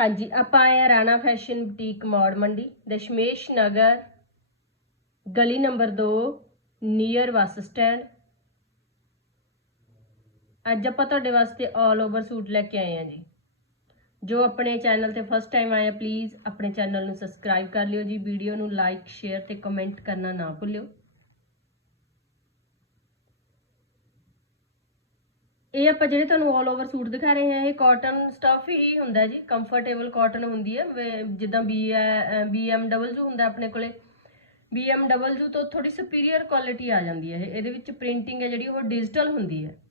ਹਾਂਜੀ, ਆਪਾਂ ਆਏ ਆ ਰਾਣਾ ਫੈਸ਼ਨ ਬੁਟੀਕ ਮੌੜ ਮੰਡੀ, ਦਸ਼ਮੇਸ਼ ਨਗਰ, ਗਲੀ ਨੰਬਰ 2 ਨੀਅਰ ਬੱਸ ਸਟੈਂਡ। ਅੱਜ ਆਪਾਂ ਤੁਹਾਡੇ ਵਾਸਤੇ 올 ਓਵਰ ਸੂਟ ਲੈ ਕੇ ਆਏ ਆ ਜੀ। ਜੋ ਆਪਣੇ ਚੈਨਲ ਤੇ ਫਸਟ ਟਾਈਮ ਆਇਆ ਪਲੀਜ਼ ਆਪਣੇ ਚੈਨਲ ਨੂੰ ਸਬਸਕ੍ਰਾਈਬ ਕਰ ਲਿਓ ਜੀ ਵੀਡੀਓ ਨੂੰ ਲਾਈਕ ਸ਼ੇਅਰ ਤੇ ਕਮੈਂਟ ਕਰਨਾ ਨਾ ਭੁੱਲਿਓ। ਇਹ ਆਪਾਂ ਜਿਹੜੇ ਤੁਹਾਨੂੰ 올 ਓਵਰ ਸੂਟ ਦਿਖਾ ਰਹੇ ਹਾਂ, ਇਹ ਕਾਟਨ ਸਟਫ ਹੀ ਹੁੰਦਾ ਜੀ ਕੰਫਰਟੇਬਲ ਕਾਟਨ ਹੁੰਦੀ ਹੈ, ਵੇ- ਜਿੱਦਾਂ ਬੀ BMW ਹੁੰਦਾ ਆਪਣੇ ਕੋਲੇ। BMW ਤੋਂ ਥੋੜੀ ਸੁਪੀਰੀਅਰ ਕੁਆਲਿਟੀ ਆ ਜਾਂਦੀ ਹੈ ਇਹ। ਇਹਦੇ ਵਿੱਚ ਪ੍ਰਿੰਟਿੰਗ ਹੈ ਜਿਹੜੀ, ਉਹ ਡਿਜੀਟਲ ਹੁੰਦੀ ਹੈ।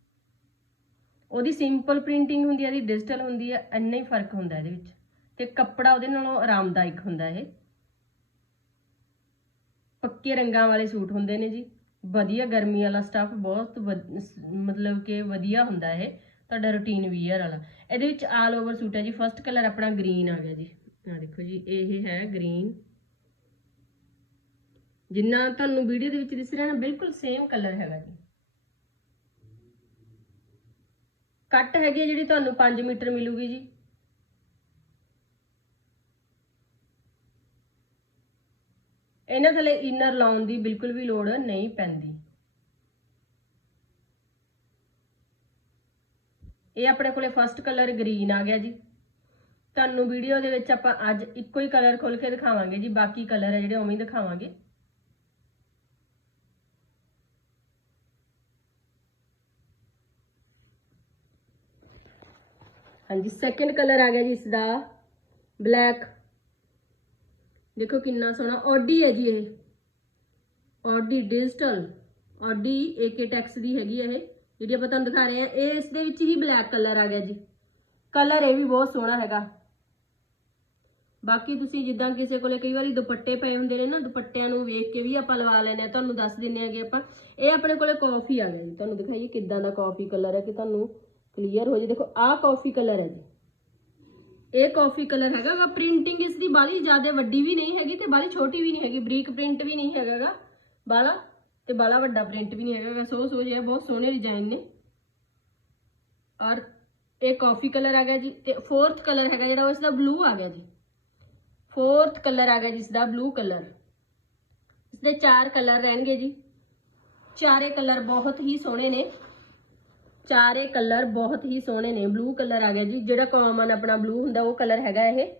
ਉਹਦੀ ਸਿੰਪਲ ਪ੍ਰਿੰਟਿੰਗ ਹੁੰਦੀ ਹੈ, ਇਹਦੀ ਡਿਜੀਟਲ ਹੁੰਦੀ ਹੈ, ਇੰਨਾ ਹੀ ਫ਼ਰਕ ਹੁੰਦਾ ਇਹਦੇ ਵਿੱਚ। ਤੇ ਕੱਪੜਾ ਉਹਦੇ ਨਾਲੋਂ ਆਰਾਮਦਾਇਕ ਹੁੰਦਾ ਇਹ। ਪੱਕੇ ਰੰਗਾਂ ਵਾਲੇ ਸੂਟ ਹੁੰਦੇ ਨੇ ਜੀ। ਵਧੀਆ ਗਰਮੀ ਵਾਲਾ ਸਟੱਫ ਬਹੁਤ ਵਧ- ਮਤਲਬ ਕਿ ਵਧੀਆ ਹੁੰਦਾ ਇਹ, ਤੁਹਾਡਾ ਰੂਟੀਨ ਵੀਅਰ ਵਾਲਾ। ਇਹਦੇ ਵਿੱਚ ਆਲ ਓਵਰ ਸੂਟ ਹੈ ਜੀ ਫਰਸਟ ਕਲਰ ਆਪਣਾ ਗ੍ਰੀਨ ਆ ਗਿਆ ਜੀ। ਆ ਦੇਖੋ ਜੀ, ਇਹ ਹੈ ਗ੍ਰੀਨ ਜਿੰਨਾ ਤੁਹਾਨੂੰ ਵੀਡੀਓ ਦੇ ਵਿੱਚ ਦਿਸ ਰਿਹਾ ਨਾ, ਬਿਲਕੁਲ ਸੇਮ ਕਲਰ ਹੈਗਾ ਜੀ। ਕੱਟ ਹੈਗੀ ਹੈ ਜਿਹੜੀ ਤੁਹਾਨੂੰ 5 ਮੀਟਰ ਮਿਲੂਗੀ ਜੀ। ਇਹਨਾਂ ਥੱਲੇ ਇਨਰ ਲਾਉਣ ਦੀ ਬਿਲਕੁਲ ਵੀ ਲੋੜ ਨਹੀਂ ਪੈਂਦੀ। ਇਹ ਆਪਣੇ ਕੋਲੇ ਫਰਸਟ ਕਲਰ ਗ੍ਰੀਨ ਆ ਗਿਆ ਜੀ। ਤੁਹਾਨੂੰ ਵੀਡੀਓ ਦੇ ਵਿੱਚ ਆਪਾਂ ਅੱਜ ਇੱਕੋ ਹੀ ਕਲਰ ਖੋਲ ਕੇ ਦਿਖਾਵਾਂਗੇ ਜੀ, ਬਾਕੀ ਕਲਰ ਹੈ ਜਿਹੜੇ ਉਵੇਂ ਹੀ ਦਿਖਾਵਾਂਗੇ। ਹਾਂਜੀ ਸੈਕੰਡ ਕਲਰ ਆ ਗਿਆ ਜੀ ਇਸ ਦਾ ਬਲੈਕ ਦੇਖੋ ਕਿੰਨਾ ਸੋਹਣਾ ਆਡੀ ਹੈ ਜੀ ਇਹ। ਆਡੀ ਡਿਜੀਟਲ ਆਡੀ ਏਕੇ ਟੈਕਸ ਦੀ ਹੈਗੀ ਹੈ ਇਹ, ਜਿਹੜੀ ਆਪਾਂ ਤੁਹਾਨੂੰ ਦਿਖਾ ਰਹੇ ਹਾਂ ਇਹ ਇਸ ਦੇ ਵਿੱਚ ਹੀ ਬਲੈਕ ਕਲਰ ਆ ਗਿਆ ਜੀ। ਕਲਰ ਇਹ ਵੀ ਬਹੁਤ ਸੋਹਣਾ ਹੈਗਾ। ਬਾਕੀ ਤੁਸੀਂ ਜਿੱਦਾਂ ਕਿਸੇ ਕੋਲੇ ਕਈ ਵਾਰੀ ਦੁਪੱਟੇ ਪਏ ਹੁੰਦੇ ਨੇ ਨਾ, ਦੁਪੱਟਿਆਂ ਨੂੰ ਵੇਖ ਕੇ ਵੀ ਆਪਾਂ ਲਵਾ ਲੈਨੇ ਆ ਤੁਹਾਨੂੰ ਦੱਸ ਦਿੰਨੇ ਆਗੇ ਆਪਾਂ। ਇਹ ਆਪਣੇ ਕੋਲੇ ਕਾਫੀ ਆ ਗਿਆ ਜੀ। ਤੁਹਾਨੂੰ ਦਿਖਾਈਏ ਕਿੱਦਾਂ ਦਾ ਕਾਫੀ ਕਲਰ ਹੈ ਕਿ ਤੁਹਾਨੂੰ ਕਲੀਅਰ ਹੋ ਜੇ ਦੇਖੋ, ਆਹ ਕਾਫੀ ਕਲਰ ਹੈ ਜੀ। ਇਹ ਕਾਫੀ ਕਲਰ ਹੈਗਾ ਪ੍ਰਿੰਟਿੰਗ ਇਸ ਦੀ ਬਾਲੀ ਜ਼ਿਆਦਾ ਵੱਡੀ ਵੀ ਨਹੀਂ ਹੈਗੀ ਤੇ ਬਾਲੀ ਛੋਟੀ ਵੀ ਨਹੀਂ ਹੈਗੀ। ਬਰੀਕ ਪ੍ਰਿੰਟ ਵੀ ਨਹੀਂ ਹੈਗਾਗਾ ਬਾਲਾ ਤੇ ਬਾਲਾ ਵੱਡਾ ਪ੍ਰਿੰਟ ਵੀ ਨਹੀਂ ਹੈਗਾਗਾ ਸੋ ਸੋ ਜਿਹਾ ਬਹੁਤ ਸੋਹਣੇ ਡਿਜ਼ਾਈਨ ਨੇ। ਔਰ ਇਹ ਕਾਫੀ ਕਲਰ ਆ ਗਿਆ ਜੀ ਤੇ ਫੋਰਥ ਕਲਰ ਹੈਗਾ ਜਿਹੜਾ ਉਹ ਇਸ ਦਾ ਬਲੂ ਆ ਗਿਆ ਜੀ। ਫੋਰਥ ਕਲਰ ਆ ਗਿਆ ਜਿਸ ਦਾ ਬਲੂ ਕਲਰ ਇਸ ਦੇ ਚਾਰ ਕਲਰ ਰਹਿਣਗੇ ਜੀ। ਚਾਰੇ ਕਲਰ ਬਹੁਤ ਹੀ ਸੋਹਣੇ ਨੇ। ਚਾਰੇ ਕਲਰ ਬਹੁਤ ਹੀ ਸੋਹਣੇ ਨੇ ਬਲੂ ਕਲਰ ਆ ਗਿਆ ਜੀ, ਜਿਹੜਾ ਕਾਮਨ ਆਪਣਾ ਬਲੂ ਹੁੰਦਾ, ਉਹ ਕਲਰ ਹੈਗਾ ਇਹ।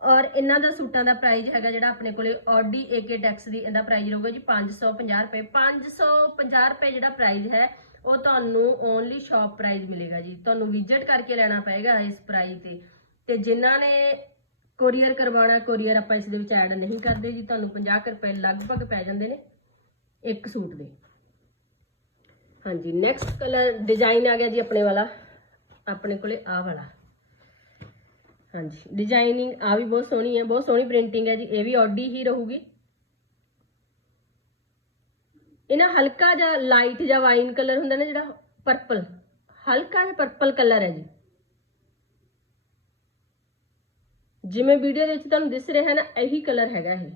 ਔਰ ਇਹਨਾਂ ਦਾ ਸੂਟਾਂ ਦਾ ਪ੍ਰਾਈਸ ਹੈਗਾ ਜਿਹੜਾ ਆਪਣੇ ਕੋਲੇ ਆਡੀ ਏਕੇ ਟੈਕਸ ਦੀ ਇਹਦਾ ਪ੍ਰਾਈਸ ਰਹੂਗਾ ਜੀ 550 ਰੁਪਏ। 550 ਰੁਪਏ ਜਿਹੜਾ ਪ੍ਰਾਈਸ ਹੈ, ਉਹ ਤੁਹਾਨੂੰ ਓਨਲੀ ਸ਼ਾਪ ਪ੍ਰਾਈਸ ਮਿਲੇਗਾ ਜੀ। ਤੁਹਾਨੂੰ ਵਿਜ਼ਿਟ ਕਰਕੇ ਲੈਣਾ ਪਏਗਾ ਇਸ ਪ੍ਰਾਈਸ ਤੇ। ਤੇ ਜਿਨ੍ਹਾਂ ਨੇ ਕੋਰੀਅਰ ਕਰਵਾਉਣਾ ਕੋਰੀਅਰ ਆਪਾਂ ਇਸ ਦੇ ਵਿੱਚ ਐਡ ਨਹੀਂ ਕਰਦੇ ਜੀ, ਤੁਹਾਨੂੰ 50 ਕੁ ਰੁਪਏ ਲਗਭਗ ਪੈ ਜਾਂਦੇ ਨੇ ਇੱਕ ਸੂਟ ਦੇ। ਹਾਂਜੀ ਨੈਕਸਟ ਕਲਰ ਡਿਜ਼ਾਈਨ ਆ ਗਿਆ ਜੀ ਆਪਣੇ ਵਾਲਾ। ਆਪਣੇ ਕੋਲੇ ਆਹ ਵਾਲਾ। ਹਾਂਜੀ ਡਿਜ਼ਾਈਨਿੰਗ ਆ ਵੀ ਬਹੁਤ ਸੋਹਣੀ ਹੈ, ਬਹੁਤ ਸੋਹਣੀ ਪ੍ਰਿੰਟਿੰਗ ਹੈ ਜੀ, ਇਹ ਵੀ ਆਡੀ ਹੀ ਰਹੂਗੀ। ਇਹਨਾਂ ਹਲਕਾ ਜਿਹਾ ਲਾਈਟ ਜਿਹਾ ਵਾਈਨ ਕਲਰ ਹੁੰਦਾ ਨਾ ਜਿਹੜਾ ਪਰਪਲ ਹਲਕਾ ਜਿਹਾ ਪਰਪਲ ਕਲਰ ਹੈ ਜੀ। ਜਿਵੇਂ ਵੀਡੀਓ ਦੇ ਵਿੱਚ ਤੁਹਾਨੂੰ ਦਿਸ ਰਿਹਾ ਨਾ, ਇਹੀ ਕਲਰ ਹੈਗਾ ਇਹ।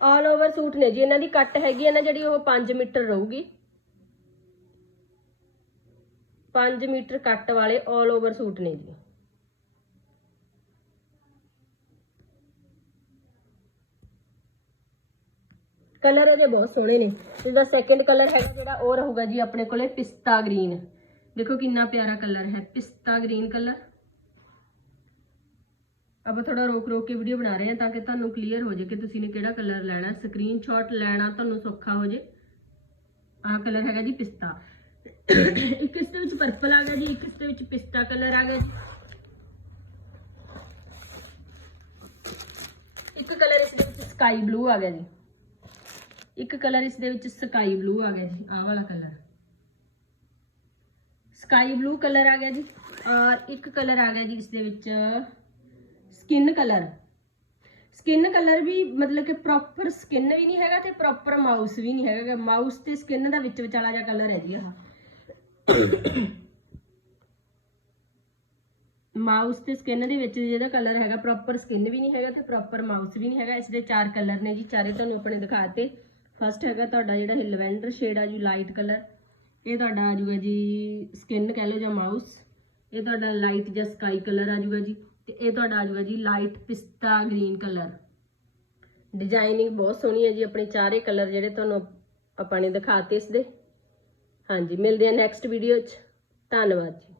ਆਲ ਓਵਰ ਸੂਟ ਨੇ ਜੀ। ਇਹਨਾਂ ਦੀ ਕੱਟ ਹੈਗੀ ਹੈ ਨਾ ਜਿਹੜੀ ਉਹ 5 ਮੀਟਰ ਰਹੂਗੀ। 5 ਮੀਟਰ ਕੱਟ ਵਾਲੇ ਆਲ ਓਵਰ ਸੂਟ ਨੇ ਜੀ। ਕਲਰ ਇਹਦੇ ਬਹੁਤ ਸੋਹਣੇ ਨੇ। ਜਿਹਦਾ ਸੈਕੰਡ ਕਲਰ ਹੈਗਾ ਜਿਹੜਾ, ਉਹ ਰਹੂਗਾ ਜੀ ਆਪਣੇ ਕੋਲੇ ਪਿਸਤਾ ਗ੍ਰੀਨ ਦੇਖੋ ਕਿੰਨਾ ਪਿਆਰਾ ਕਲਰ ਹੈ, ਪਿਸਤਾ ਗ੍ਰੀਨ ਕਲਰ ਆਪਾਂ ਥੋੜਾ ਰੋਕ ਰੋਕ ਕੇ ਵੀਡੀਓ ਬਣਾ ਰਹੇ ਹਾਂ ਤਾਂ ਕਿ ਤੁਹਾਨੂੰ ਕਲੀਅਰ ਹੋ ਜਾਏ ਕਿ ਤੁਸੀਂ ਨੇ ਕਿਹੜਾ ਕਲਰ ਲੈਣਾ ਸਕਰੀਨਸ਼ਾਟ ਲੈਣਾ ਤੁਹਾਨੂੰ ਸੌਖਾ ਹੋ ਜੇ। ਆਹ ਕਲਰ ਹੈਗਾ ਜੀ ਪਿਸਤਾ। ਇੱਕ ਇਸ ਦੇ ਵਿੱਚ ਪਰਪਲ ਆ ਗਿਆ ਜੀ, ਇੱਕ ਇਸ ਦੇ ਵਿੱਚ ਪਿਸਤਾ ਕਲਰ ਆ ਗਿਆ ਜੀ। ਇੱਕ ਕਲਰ ਇਸ ਦੇ ਵਿੱਚ ਸਕਾਈ ਬਲੂ ਆ ਗਿਆ ਜੀ। ਇੱਕ ਕਲਰ ਇਸ ਦੇ ਵਿੱਚ ਸਕਾਈ ਬਲੂ ਆ ਗਿਆ ਜੀ, ਆਹ ਵਾਲਾ ਕਲਰ ਸਕਾਈ ਬਲੂ ਕਲਰ ਆ ਗਿਆ ਜੀ। ਔਰ ਇੱਕ ਕਲਰ ਆ ਗਿਆ ਜੀ ਇਸ ਦੇ ਵਿੱਚ ਸਕਿਨ ਕਲਰ ਸਕਿਨ ਕਲਰ ਵੀ ਮਤਲਬ ਕਿ ਪ੍ਰੋਪਰ ਸਕਿਨ ਵੀ ਨਹੀਂ ਹੈਗਾ ਤੇ ਪ੍ਰੋਪਰ ਮਾਊਸ ਵੀ ਨਹੀਂ ਹੈਗਾ ਮਾਊਸ ਤੇ ਸਕਿਨ ਦਾ ਵਿੱਚ ਵਿਚਾਲਾ ਜਿਹਾ ਕਲਰ ਹੈ ਜੀ ਆਹ। ਮਾਊਸ ਤੇ ਸਕਿਨ ਦੇ ਵਿੱਚ ਜਿਹਦਾ ਕਲਰ ਹੈਗਾ ਪ੍ਰੋਪਰ ਸਕਿਨ ਵੀ ਨਹੀਂ ਹੈਗਾ ਤੇ ਪ੍ਰੋਪਰ ਮਾਊਸ ਵੀ ਨਹੀਂ ਹੈਗਾ। ਇਸ ਦੇ ਚਾਰ ਕਲਰ ਨੇ ਜੀ, ਚਾਰੇ ਤੁਹਾਨੂੰ ਆਪਣੇ ਦਿਖਾਤੇ। ਫਸਟ ਹੈਗਾ ਤੁਹਾਡਾ ਜਿਹੜਾ ਇਹ ਲਵੈਂਡਰ ਸ਼ੇਡ ਆ ਜੀ ਲਾਈਟ ਕਲਰ ਇਹ ਤੁਹਾਡਾ ਆ ਜਾਊਗਾ ਜੀ ਸਕਿਨ ਕਹਿ ਲਓ ਜਾਂ ਮਾਊਸ ਇਹ ਤੁਹਾਡਾ ਲਾਈਟ ਜਾਂ ਸਕਾਈ ਕਲਰ ਆ ਜਾਊਗਾ ਜੀ। ਤੇ ਇਹ ਤੁਹਾਡਾ ਆ ਜਾਊਗਾ ਜੀ ਲਾਈਟ ਪਿਸਤਾ ਗ੍ਰੀਨ ਕਲਰ ਡਿਜ਼ਾਈਨਿੰਗ ਬਹੁਤ ਸੋਹਣੀ ਹੈ ਜੀ, ਆਪਣੇ ਚਾਰੇ ਕਲਰ ਜਿਹੜੇ ਤੁਹਾਨੂੰ ਆਪਾਂ ਨੇ ਦਿਖਾਤੇ ਇਸ ਦੇ ਹਾਂਜੀ, ਮਿਲਦੇ ਆ ਨੈਕਸਟ ਵੀਡੀਓ 'ਚ। ਧੰਨਵਾਦ ਜੀ।